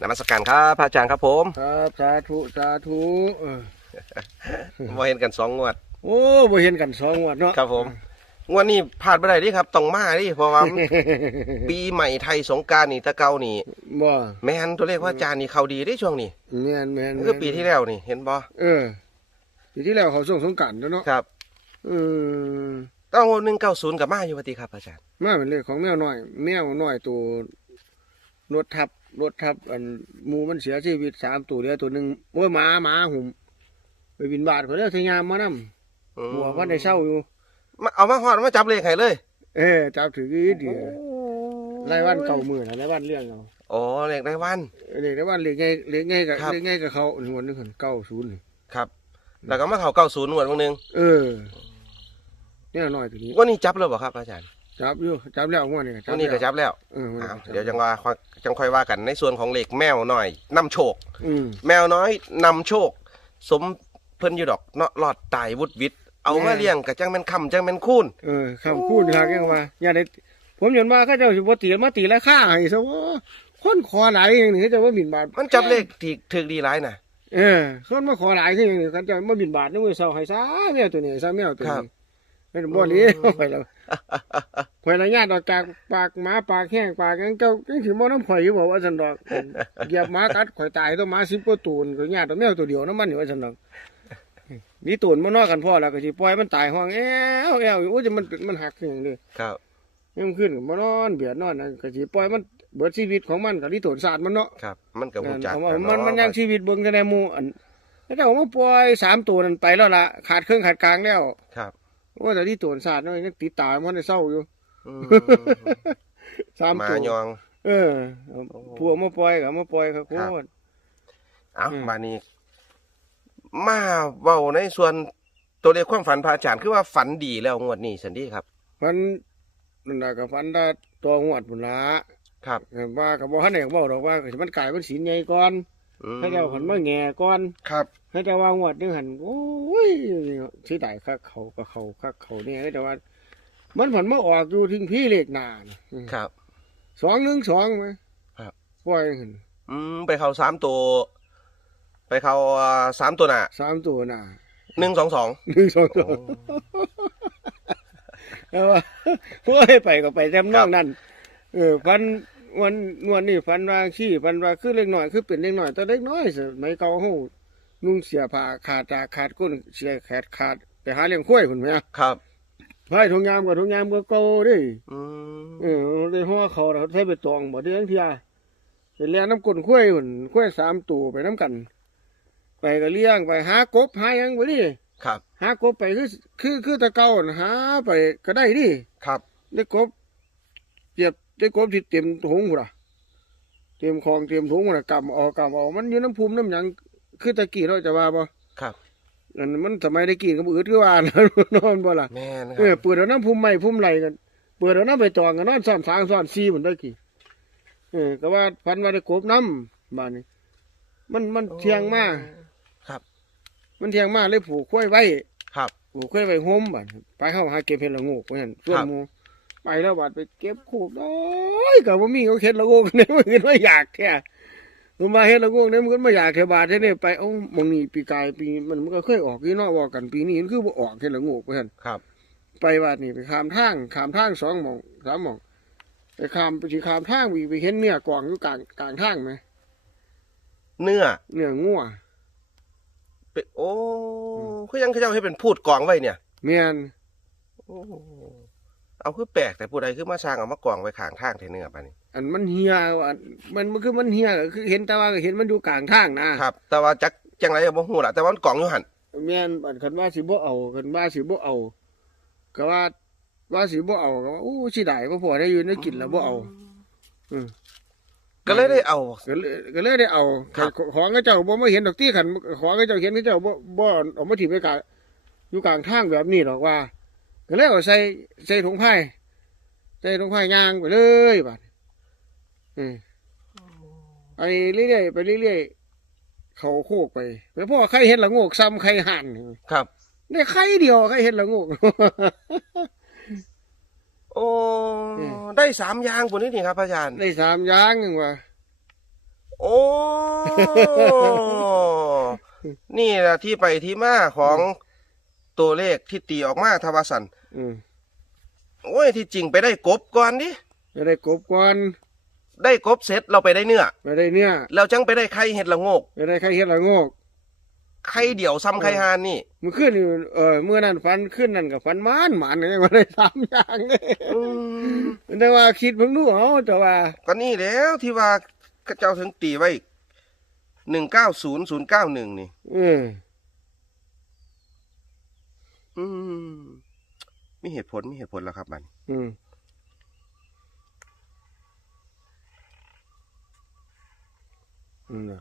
นมัสการครับพระอาจารย์ครับผมครับสาธุสาธุเออมาเห็นกันสองงวด โอ้บ่เห็นกันสองงวันเนาะครับผมงวดนี้พลาดไม่ได้ดิครับต้องมาดิเพราะว่า ปีใหม่ไทยสงกรารนี่ตะเกานี่บ่แม่นตัวเลขว่าอาจารย์นี่เขาดีได้ช่วงนี้แม่นแม่นนี่คือปีที่แล้วนี่ เห็นบ่เออปีที่แล้วเขาส่งสงกรารแล้วเนาะครับอืมต้องหนึ่งเก้าศูนย์กับมาอยู่ปฏิครับอาจารย์มาเป็นเลขของแมวน้อย แมวน้อยตัวรถทับ รถทับอันหมูมันเสียชีวิตสามตัวเหลือตัวหนึงโอ้ยหมาหมาหุ่มไปบินบาทเขาเรียกทยามมานํอืมหัวว่าได้เศร้าอยู่มาเอามาหอดมาจับเลขให้เลย เออจับถือดีเดียวรายวันเก่ามือนะรายวันเลี้ยงเอาโอ้เลขได้วันเลขรายวันเลขไงเลขไงกับครับเลขไงกับเขาหนึ่งวันหนึงเก้าศูนย์ครับ แล้วก็มาเขาเก้าศูนย์งวดวันหนึ่งเออเนี่ยน้อยตัวนี้วันนี้จับแล้วบ่ครับอาจารย์ จับอยู่จับแล้วงวดนี้วันนี้ก็จับแล้วเออวันนี้อ้าวก็เดี๋ยวจังว่าจังค่อยว่ากันในส่วนของเลขแมวหน่อยนำโชค อืม แมวน้อยนำโชค สมเพิ่นอยู่ดอกเนาะรอดตายวุดวิดเอาแม่มาเลี้ยงกับจังเป็นคำจังเป็นคูนเออคำพูดหากยังว่าอย่าได้ผมเห็นว่าเขาเจ้าสิบ่ตีมาตีราคาให้ซะว่าคนขอหลายอย่างนี้เขาเจะว่าบินบาทมันจับเลขที่ถึกดีหลายน่ะเออคนมาขอหลายคืออย่างนี้เขาเจะมาบินบาทในมื้อเช้าให้ซาแมวตัวนี้ซาแมวตัวครับนี้เป็นบ่นี้ไปแล้ว ข่อยละญาติออกจากปากหมาปากแห้งปากกันเก้าจังสิบ่น้ำข่อยอยู่บอกว่าซั่นดอกเหยียบหมากัดข่อยตายตัวหมา10กว่าตูนก็ญาติตัวแมวตัวเดียวน้ำมันอยู่ว่าซั่นดอกนี่ตูนมานอกกันพ่อแล้วก็สิปล่อยมันตายห้องแอ้วแอ้วอยู่โอ้ยจะมันมันหักอย่างนี้ครับยังขึ้นก็มานอนเบียดนอนนั่นก็สิปล่อยมันเบิดชีวิตของมันกับที่โถนศาสตร์มันเนาะครับ มันกับหูจักเอาว่ากัมันเาะมันยังชีวิตเบิ่งแต่ในหมู่อันแล้วแต่ว่าปล่อยสามตัวนั้นไปแล้วล่ะขาดเครื่องขาดกลางแล้วครับ ว่าแต่ที่โถนศาสตร์เนาะยังติดตามมันได้เศร้าอยู่อืมสามมาตัวยอง เออพวกมาปล่อยกับมาปล่อยครับโคครับ ตร เอ้าอืม บานี้มาเว้าในส่วนตัวเลขความฝันพระอาจารย์คือว่าฝันดีแล้วงวดนี้สันดีครับ ฟันนั่นน่ะก็ฟันได้ตัวงวดพุ่นละครับ เออว่าก็บ่ทันได้บอกดอกว่าก็สิมันกลายเป็นศีลใหญ่ก่อน อืมให้เจ้าขันมาแง่ก่อนครับให้แต่ว่างวดนึงหันโอ้ยสิได้คักเขาก็เขาคักเขาเนี่ยแต่ว่า มันผันมาออกอยู่ทิ้งพี่เลขหนาน่ะอืมครับ สองหนึ่งสองไหมครับ ปล่อยหันอืมไปเข้าสามตัว ไปเข้าอ่าสามตัวน่ะสามตัวหนาหนึ่งสองสองหนึ่งสองสองแต่ว่าโอ้ยไปก็ไปแต้มนอกนั่นเออฟัน วันนวลนี่ฟันว่าขี้ฟันว่าคือเล็กน้อยคือเป็นเล็กน้อยแต่เล็กน้อยสมัยเก่าหูนุ่งเสียผ้าขาดตาขาดก้นเสียแขดขาดไปหาเลี้ยงข้วยคนไหมอะครับไผ่ทงยามกับทงยามก็เก่าเดิอืมเออเลยหัวเขาเราใช้ไปตองบ่ได้ทั้งเทียไปเลี้ยงน้ำก้นข้วยหุ่นข้วยสามตัวไปน้ำกัน ไปก็เลี้ยงไปหากบหาหยังไปดิครับ หากบไปคือคือคือตะเกาน่ะหาไปก็ได้ดิครับได้กบเจ็บ ได้กบที่เต็มถุงพุ่นล่ะเต็มคลองเต็มถุงพุ่นล่ะกำเออกกำเออกมันอยู่น้ำภูมิน้ำหยังคือตะกี้เราจะว่าบ่ครับอันนั้นมันสมัยได้กินก็บ่อืดคือว่านะนอนบ่ล่ะแม่นคเออรับเปิดเอาน้ำพุ่มใหม่พุ่มไหลกันเปิดเอาน้ำไปจองกันนอนซ่อนสางซ่อนซีเหมือนได้กี่เออก็ว่าพันว่าได้กบน้ำบ้านนี้ มันมันเที่ยงมากครับมันเที่ยงมากเลยผูกข้อยไว้ครับ ผูกข้อยไว้โฮมบ้านไปเข้าหาเก็บเห็ดละโงกเพราะฉะนั้นส่วนครับ หมู ไปแล้วบาดไปเก็บขูดน้อยกับว่ามีเขาเห็ดละโงกเนี่ยมันก็ไม่อยากแท้ผมมาเห็ดละโงกเนี่ยมันก็ไม่อยากแท้บาดแท้เนี่ยไปเอ้ามองนี่ปีกายปีมันมันก็เคยออกยี่นอกว่ากันปีนี้มันคือบ่ออกเห็ดละโงกเพราะฉะนั้นครับ ไปวัดนี่ไปขามทางขามทางสองหมองสามหมองไปขามไปสิขามทางไปไปเห็นเนื้อกวางอยู่กลางกลางทางไหมเนื้อเนื้องัวไปโอ้คือยังเขาเจ้าให้เป็นพูดกองไว้เนี่ยเมียนโอ้ เอาคือแปลกแต่ผู้ใดคือมาสร้างเอามากองไว้ข้างทางแทนเนื้อปะนี่อันมันเฮียว่ามันมันคือมันเฮียก็คือเห็นแต่ว่าก็เห็นมันอยู่กลางทางนะครับ แต่ว่าจักจังไรก็บ่ฮู้ล่ะแต่ว่ามันกองอยู่หั่นเมียนอันคันว่าสิบ่เอาคันว่าสิบ่เอา ก็ว่าว่าสิบ่เอาก็ว่าอู้สิได้บ่พอได้อยู่ได้กินแล้วบ่เอาอืมก็เลยได้เอา ก็เลยก็เลยได้เอาครับ ของก็เจ้าบ่มาเห็นดอกตี้ขันของก็เจ้าเห็นก็เจ้าบ่บ่เอามาถิ่มไปกลางอยู่กลางทางแบบนี้หรอกว่า ก็เลยเอาใส่ใส่ถุงผ้าใส่ถุงผ้ายางไปเลยบัดอืมไปเรื่อยๆไปเรื่อยๆเขาโคกไปไปพ่อใครเห็นละโงกซ้ำใครหันครับเนี่ยใครเดียวใครเห็นละโงกโอ้อืมได้สามอย่างปุ่นนี่นี่ครับอาจารย์ได้สามอย่างหนึ่งว่าโอ้นี่แหละที่ไปที่มาของ ตัวเลขที่ตีออกมาทวาสันอืมโอ้ยที่จริงไปได้กบก่อนดิไปได้กบก่อนได้กบเสร็จเราไปได้เนื้อไปได้เนี่ยแล้วจังไปได้ไข่เห็ดละโงกไปได้ไข่เฮ็ดละโงกไข่เดี่ยวซ้ำไข่หานนี่เมื่อคืนนี่เออเมื่อนั้นฟันขึ้นนั่นกับฟันมานหมานเนี่ยว่าได้สามอย่างเลยอืมแต่ว่าคิดเพิ่งดูเอาแต่ว่า ก็นี่แล้วที่ว่าเจ้าถึงตีไว้หนึ่งเก้าศูนย์ศูนย์เก้าหนึ่งนี่เออ อืมมีเหตุผลมีเหตุผลแล้วครับมันอืมอืมน่ะ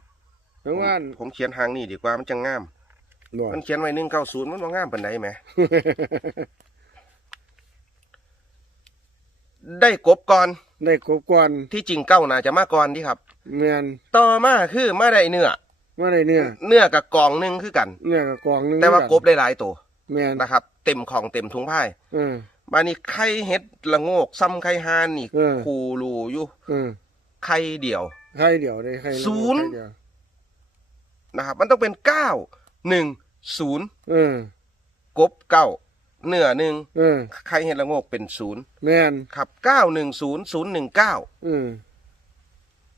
แต่ว่าผมเขียนหางนี่ดีกว่ามันจะงามบ่มันเขียนไว้หนึ่งเก้าศูนย์มันว่างามปานใดไหม ได้กบก่อน ได้กบก่อน ที่จริงเก้าน่าจะมาก่อนที่ครับแม่นต่อมาคือมาได้เนื้อว่าได้เนี่ยเนื้อกับกล่องหนึ่งคือกัน เนี่ยก็กองหนึงแต่ว่ากบได้หลายตัว แม่น นะครับ เต็มของเต็มถุงผ้าเออบานี้ไข่เห็ดละโงกซ้ำไข่ฮานนี่เออ คูรูอยู่เออไข่เดี่ยวไข่เดียวได้ไข่ศูนย์ไข่เดียวนะครับ มันต้องเป็นเก้าหนึ่งศูนย์เออกบเก้าเนื้อหนึ่งเออไข่เห็ดละโงกเป็นศูนย์แม่นครับเก้าหนึ่งศูนย์ศูนย์หนึ่งเก้าเออ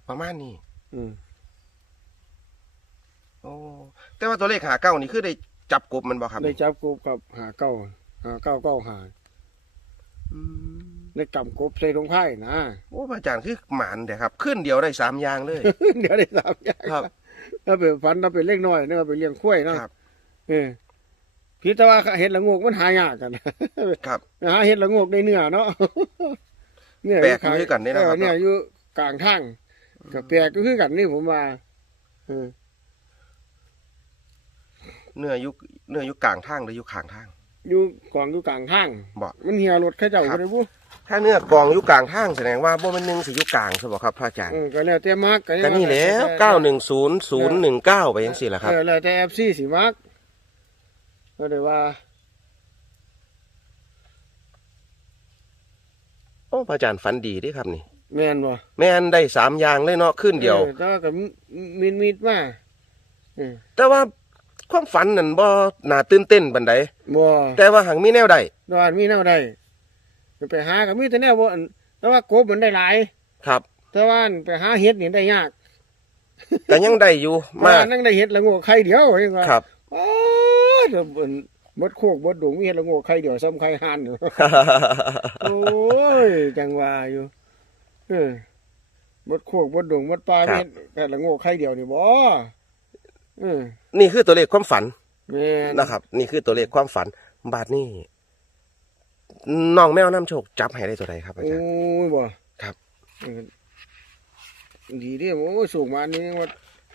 ประมาณนี้อืมโอ้แต่ว่าตัวเลขหาเก้านี่คือได้ จับกบมันบ่ครับได้จับกบกับหาเก้าหาเก้าเก้าหาอืมได้กำกบใส่ลงไพ่นะโอ้พระอาจารย์คือหมานเด้ครับ ขึ้นเดียวได้สามอย่างเลย เดี๋ยวได้สามอย่างครับถ้าเป็นฟันถ้าเป็นเล็กน้อยเนี่ยไปเลี้ยงข้วยเนาะครับ เออพี่แต่ว่าเห็ดละโงกมันหายากกันครับหาเห็ดละโงกในเนื้อเนาะเนี่ยแปลกอยู่ด้วยกันเนี่ยนะครับออเนี่ยอยู่กลางทางกับแปลกก็คือกันนี่ผมว่าเออ เนื้อยุเนื้อยุกลางทางหรือยุข้างทาง อยู่กองอยู่กลางทางบ่ มันเหี่ยรถเข้าเจ้าครัก็บ ได้บุถ้าเนื้อกองยุกลางทางแสดงว่าบ่แมันหนึงสิยุกลางใช่บ่ครับพระอาจารย์ เออก็แล้วแต่มักก็นี่แล้วเก้าหนึ่งศูนย์ศูนย์หนึ่งเก้าไปยังสี่ละครับ เออแล้วแต่แอฟซีสิมักก็ได้ว่า โอ้พระอาจารย์ฝันดีเด้ครับนี่ แม่นบ่แม่นได้สามอย่างเลยเนาะขึ้นเดียว ออแต่ว่าก็มีดมีดมาเออแต่ว่า ความฝันนั่นบ่น่าตื่นเต้นบันไดบ่แต่ว่าหังมีแนวใดดอนมีแนวใดไปหาก็มีแต่แนวบ่อันแต่ว่ากบมันได้หลาย ครับ แต่ว่าอันไปหาเห็ดนี่ได้ยากแต่ยังได้อยู่มามานั่งได้เห็ดละโงกไข่เดียวเองว่าครับอ้าเดี๋ยวเบิ่นบดโคกบดดงมีเห็ดละโงกไข่เดียวซ้ำไข่ห่านอยู่โอ้ยจังว่าอยู่เออบดโคกบดดงบดปลาครับเห็ดแต่ละโงกไข่เดียวนี่บ่เออนี่คือตัวเลขความฝันแม่นนะครับ นี่คือตัวเลขความฝัน บาทนี่น้องแมวน้ำโชคจับให้ได้ตัวใดครับอาโอ้จารย์ ยบ่ครับ เออดีเด้โอ้ยสูงมานี่ว่า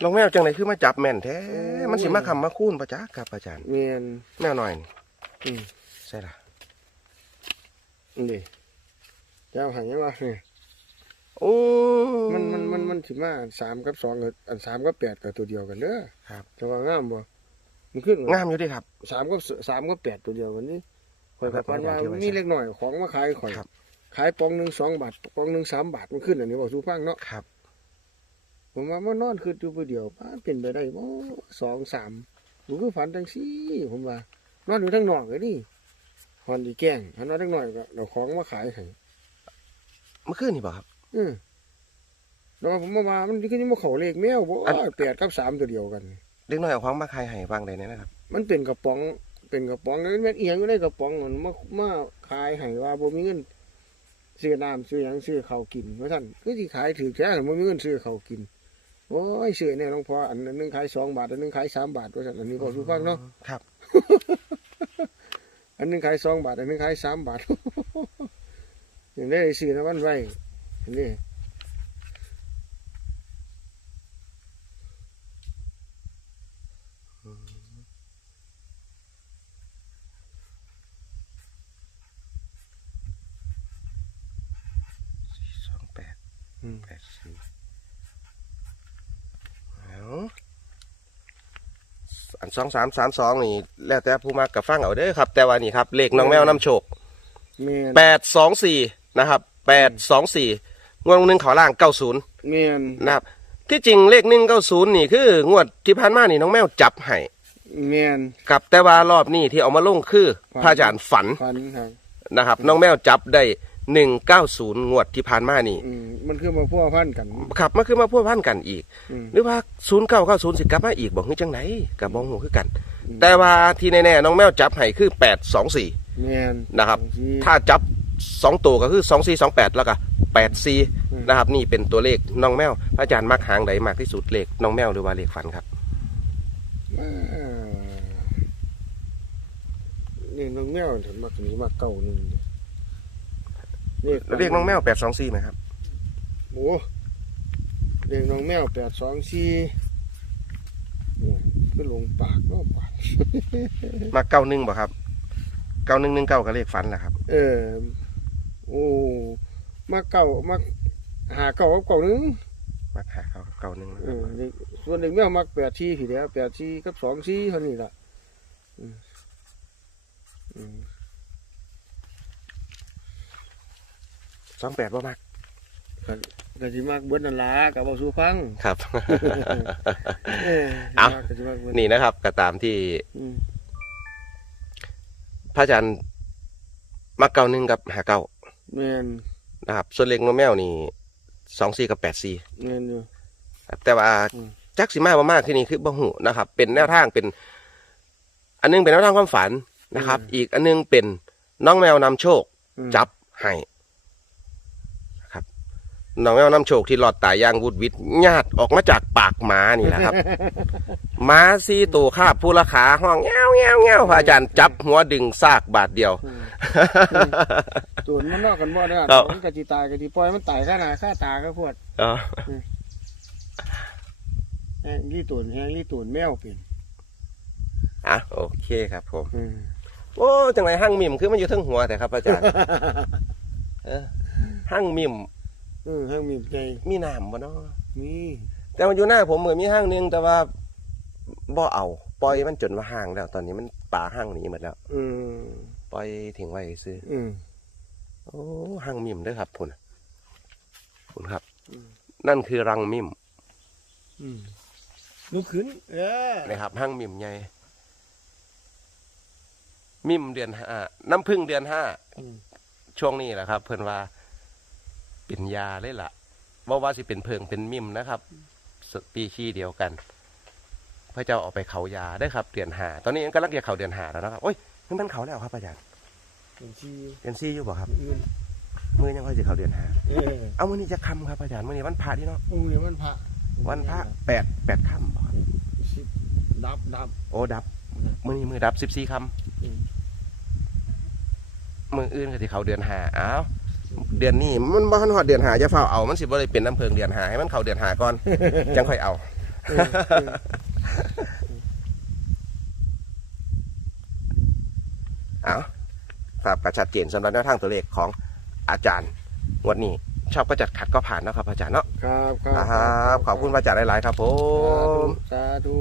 น้องแมวจังไหนคือมาจับแม่นแท้โอ้ย มันสิมาคำมาคูนประจักครับอาจารย์ แม่นแมวหน่อยนี่อืมใช่ละนี่เจ้าหันยังวะนี่โอ้ มันมันมันมันสิมาสามกับสองกับอันสามกับแปดกับตัวเดียวกันเด้อครับจะว่างามบ่มันขึ้นงามอยู่เดิครับ สามกับสามกับแปดตัวเดียวกันนี่ข่อยครักับบปันว่าผมอยากเที่ยวไว้มีเล็กหน่อยของมาขายข่อยครับ ขายปองหนึ่งสองบาทปองหนึ่งสามบาทมันขึ้นอันนี้บอกสู้ฟังเนาะครับผมว่ามันนอนคืออยู่ผู้เดียวป้าเป็นไปได้บ่สองสามผมคือฝันจังซี่ผมว่านอนอยู่ทั้งนอกเลยนี่ฮอนดีแกล้งหันนอนทั้งหน่อยก็เอาของมาขายให้เมื่อคืนนี่บ่ครับ อืม แล้วผมมาว่ามันก็ยังมาเขาเลขแมวบ่อัน แปดกับสามตัวเดียวกัน เล็กน้อยเอาของมาขายให้บางใดเนี่ยนะครับ มันเป็นกระป๋อง เป็นกระป๋องแล้วแม่นเอียงอยู่ในกระป๋องมันมามาขายให้ว่าบ่มีเงินซื้อน้ำซื้อหยังซื้อข้าวกินว่าท่านคือสิขายถือแท้บ่มีเงินซื้อข้าวกินโอ้ยซื้อเนี่ยหลวงพ่ออันหนึงขายสองบาทอันหนึงขายสามบาทว่าท่านอันนี้บอกสุฟังเนาะครับ อันหนึงขายสองบาทอันหนึงขายสามบาท อย่างนี้ซื้อนะวันไว้อันนี้สองแปด อืม แปดสี่เอาอัน สองสามสามสองนี่ แล้วแต่ผู้มากกับฟังเอาเด้อครับ แต่ว่านี่ครับ เลขน้องแมวน้ำโชคแม่นแปดสองสี่นะครับแปดสองสี่งวดหนึ่งเขาล่างเก้าศูนย์แม่นนะครับ ที่จริงเลขหนึ่งเก้าศูนย์นี่คืองวดที่ผ่านมานี่น้องแมวจับให้แม่นครับแต่ว่ารอบนี้ที่เอามาลงคือฝันพระอาจารย์ฝันฟันครับ นะครับน้องแมวจับได้ หนึ่งเก้าศูนย์งวดที่ผ่านมานี่ อืมมันคือมาพัวพันกันครับมันคือมาพัวพันกันอีก อืม หรือว่าศูนย์เก้าเก้าศูนย์สิกลับมาอีกบอกคือจังไหนกับบองหูคือกัน อืม แต่ว่าที่แน่ๆน้องแมวจับให้คือแปดสองสี่แม่นนะครับบางทีถ้าจับสองตัวก็คือสองสี่สองแปดแล้วก็แปดสี่อืม นะครับ นี่เป็นตัวเลขน้องแมวพระอาจารย์มักหางใดมากที่สุดเลขน้องแมวหรือว่าเลขฝันครับเอ่อนี่น้องแมวถึงมักหนีมาเก่าหนึ่งเรียกเรียกน้องแมวแปดสองสี่ไหมครับโอ้เรียกน้องแมวแปดสองสี่คือลงปากเนาะปากมาเก้าหนึ่งบ่ครับเก้าหนึ่งหนึ่งเก้าก็เลขฝันแหละครับ เออโอ้มาเก่ามาหาเก่ากับเก่าหนึงมาหาเขาเก้าหนึ่งเออเด็กส่วนเด็กแมวมักแปดสี่ทีเดียวแปดสี่กับสองสี่เท่านี้ล่ะอืมอืม สองแปดบ่มากก็ก็สิมากเบิดนั่นล่ะกับบ่สู้ฟังครับ เออเอาก็สิมากเบิดนี่นะครับก็ตามที่อืมพระอาจารย์มาเก้าหนึ่งกับหาเก้าแม่นนะครับ ส่วนเลขน้องแมวนี่สองสี่กับแปดสี่ แม่นอยู่ ครับแต่ว่าอืม จักสิมาบ่มากที่นี่คือบ่หูนะครับ เป็นแนวทางเป็น อันนึงเป็นแนวทางความฝันนะครับ อีกอันนึงเป็นน้องแมวนำโชค อืมจับให้นะครับ น้องแมวนำโชคที่หลอดตายอยางวุดวิดญาติออกมาจากปากหมานี่แหละครับ หมาซีตัวคาบผู้ละขาห้องแง้วแง้วแง้วพระอาจารย์จับหัวดึงซากบาทเดียวอืมตัวมันนอกกันบ่ได้ครับ มันก็สิตายก็สิปล่อยมันตายค่าหน้าค่าตาก็พวดอ๋อแฮงลี่ตูนแฮงลี่ตูนแมวเป็นอะโอเคครับผม อืมโอ้จังไรห้างมิมคือมันอยู่เทั้งหัวแต่ครับอาจารย์ เออห้างมิมเออแฮงมีใจมีน้ำบ่เนาะมีแต่มันอยู่หน้าผมเหมือนมีห้างหนึงแต่ว่าบ่เอา ปล่อยมันจนว่าห้างแล้ว ตอนนี้มันป่าห้างหนีหมดแล้ว อืมปล่อยทิ้งไว้ซื้ออืมโอ้ห้างมิมเด้อครับพุ่นพุ่นครับอืมนั่นคือรังมิมอืมลุกขึ้น เออนะครับห้างมิมใหญ่มิมเดือนห้าน้ำพึ่งเดือนห้าอืมช่วงนี้แหละครับ เพิ่นว่า เป็นยาเลยล่ะว่าว่าสิเป็นเพิงเป็นมิมนะครับสปีชีส์เดียวกัน พระเจ้าออกไปเขายาได้อครับเดือนหา ตอนนี้กำลังจะเขาเดือนหาแล้วนะครับโอ้ยนี่มันเขาแล้วครับอาจารย์เป็นชีเดือนซี่อยู่บ่ครับอืมมือยังค่อยจะเขาเดือนหาเออเอามือนี้จะคำครับอาจารย์มือนี้วันพระที่เนาะโอ้ยมันพระวันพระแปดแปดคำบ่ครับสิบดับดับโอ้ดับมือนี้มือดับสิบสี่คอืมำมืออื่นก็ที่เขาเดือนหาอ้าว เดือนนี้มันบ่ทันฮอดเดือนหาจะเฝ้าเอามันสิบ่ได้เป็นน้ำเพิงเดือนหาให้มันเขาเดือนหาก่อน จังค่อยเอา เออเออเอาฝากประชัดเจนสำหรับแนวทางตัวเลขของอาจารย์งวันนี้ ชอบก็จัดขัดก็ผ่านเนาะครับอาจารย์เนาะครับครัครับขอบคุณพระอาจารย์หลาย ๆ ครับผสามธุสาธุ